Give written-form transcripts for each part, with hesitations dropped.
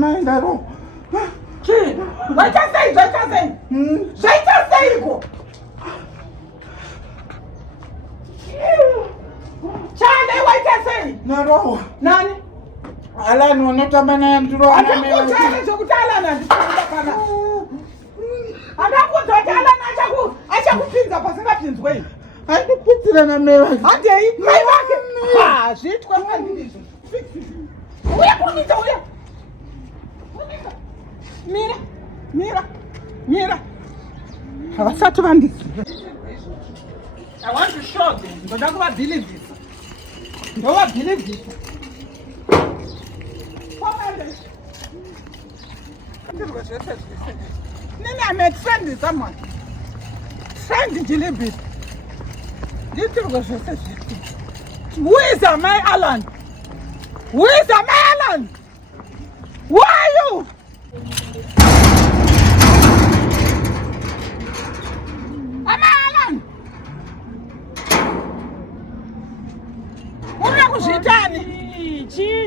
Naendaro. Chi, waita sei. Zaita seiko. Chale waita sei. Naro. Nani? Alani wanotamba naye mturo anamewa. Atakutala chokutala na ndikana. Atakutala na achakupinza pasingapinzwe. Andipitira na mewa. Andei mai wake. Zvitwa ngandizvo. Uya kurumidza uya. Mira. Havasati vandizi. I want to show them. Ndoda kuvabhilivhisa. Ndovabhilivhisa. I met friend with someone. Friend Jilibit. Who is Amai Alan? Who is Amai Alan? Who are you? Amai Alan? Uya kuzvitani?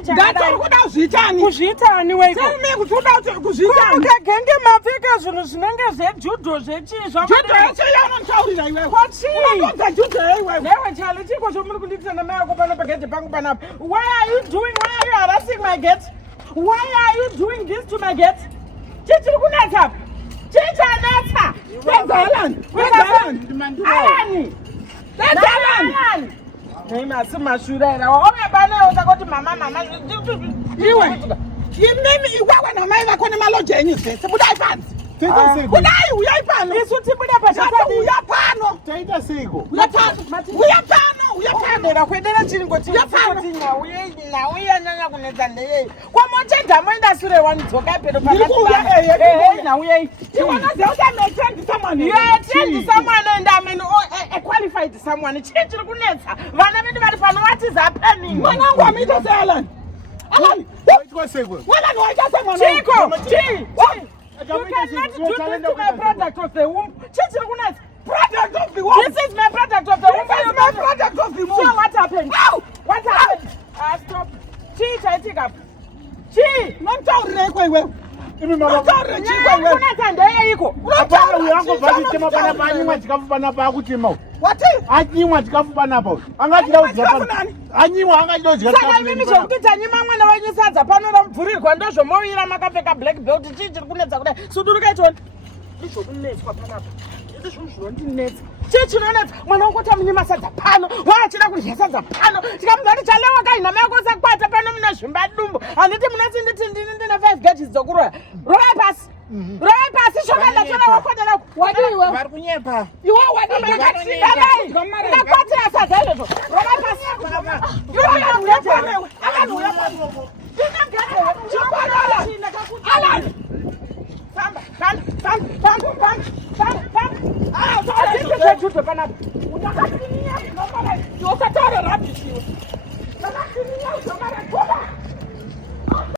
Ndatori kuda kuzvitani? Kuzvitani weiko? Tell me kuti uda kuzvitani? Ukagenge mapfeka zvinhu zvinenge zvejudo zvechii Judo yacho yaunontaurira iwewe. Kwachii? Unongonza judo iwewe. Newe chale chiko chomuri kundiitira namai yako pano pagedhe pangu panapa. Why are you harassing my gate? Why are you doing this to my gate? Chichiri kunetsa apa? Chichanetsa. Where's Alan? Alani. That's Alan. Nei masi mashura era. Ome bana utakoti mama. Iwe. Yimimi iwewe namai vako nemaloja enyu zvese. Budai panzi. Budai uyai pano. Isu tibuda pachasadi. Uya pano. Taita seiko. Uya pano. Ndera kwedera chiringo chingoti nauye nyanya kunedza ndeyei. Kwamochedha moenda sure wani dzoka pedo pakati. Nauye. Iwanaziva kuti I'm a trained someone. You are trained someone and I mean a qualified someone. Chiri kunetsa. Vana vedu vari pano what is happening? Mwana wangu ameita se Alan. Alan. Waitwa seiko. Alan waita se mwana. Chico. You cannot do this to my product of the womb. Chiri kunetsa. Product of the womb. This is my product of the womb. This is my product of the womb. So what happened? Ow! What happened? Stop. Chi, chaitika. Chi. Nomtaurire iwewe. Imi mama. Nomtaurire chikwe iwewe. Kunetsa ndeyeiko. Apana uyango vachitema panapa anyimwa chikafu panapa akuchema. Wati? Anyimwa chikafu panapa. Angachida kudya panapa. Anyimwa angachida kudya chikafu. Saka imimi zvokuti anyima mwana wenyu sadza pano ramubvurirwa ndozvomovira makapfeka black belt. Chii chiri kunetsa kudai. Suduruka ichoni. Ndizvo kunetswa panapa. Ndizvo zvinondinetsa. Chii chinonetsa? Mwana wangu kuti munyima sadza pano. Wachida kudya sadza pano. Tikamuzati chalewa kai nhama yako sakwata pano muna zvimba dumbu. Handiti munoti ndine 5 gadgets dzokuroya. Roya pasi. Roya pasi shokanda chona wakodera. Wadiwe. Vari kunyepa. Iwe wadi Ndakatsika dai. Ndakwatira sadza izvozvo. Roya pasi. Alan uya pano. Alan uya pano. Alan. Famba. Judo panapa. Unakatinia. Usataure rubbish. Unakatinia.